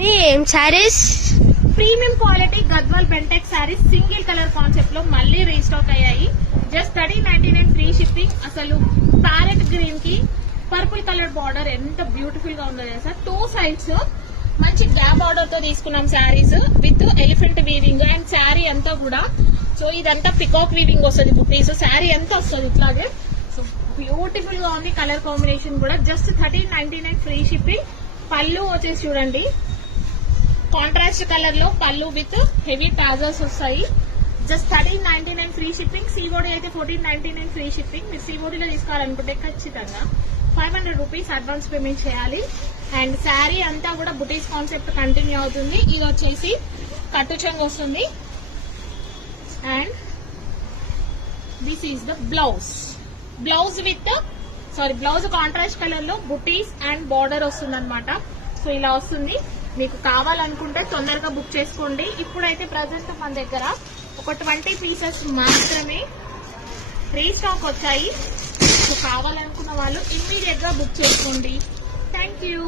ఏం sarees premium quality Gadwal బెంటెక్ sarees single colour concept లో మళ్ళీ రీస్టాక్ అయ్యాయి. Just 3099 free shipping. అసలు ప్యారెట్ గ్రీన్ కి పర్పుల్ కలర్ బార్డర్ ఎంత బ్యూటిఫుల్ గా ఉందో తెలుసా. 2 సైడ్స్ మంచి గ్యాప్ బార్డర్ తో తీసుకున్నాం saris with elephant weaving and sari అంతా కూడా. సో ఇదంతా పికాక్ వీవింగ్ వస్తుంది బుటీస్. శారీ అంతా వస్తుంది ఇట్లాగే. సో బ్యూటిఫుల్ గా ఉంది. కలర్ కాంబినేషన్ కూడా జస్ట్ 1399 ఫ్రీ షిప్పింగ్. పళ్ళు వచ్చేసి చూడండి, కాంట్రాస్ట్ కలర్ లో పళ్ళు విత్ హెవీ టాజర్స్ వస్తాయి. Just 1399 free shipping. సిఓడి అయితే 1499 ఫ్రీ షిప్పింగ్. మీరు సిఓడిలో తీసుకోవాలనుకుంటే ఖచ్చితంగా 500 రూపీస్ అడ్వాన్స్ పేమెంట్ చేయాలి. అండ్ శారీ అంతా కూడా బుటీస్ కాన్సెప్ట్ కంటిన్యూ అవుతుంది. ఇది వచ్చేసి కట్టు చెంగు వస్తుంది and this is the blouse. Blouse contrast colour లో బుటీస్ అండ్ బార్డర్ వస్తుంది అనమాట. సో ఇలా వస్తుంది. మీకు కావాలనుకుంటే తొందరగా బుక్ చేసుకోండి. ఇప్పుడైతే ప్రజెంట్ మన దగ్గర ఒక 20 పీసెస్ మాత్రమే రీస్టాక్ వచ్చాయి. సో కావాలనుకున్న వాళ్ళు ఇమ్మీడియట్ గా బుక్ చేసుకోండి. Thank you.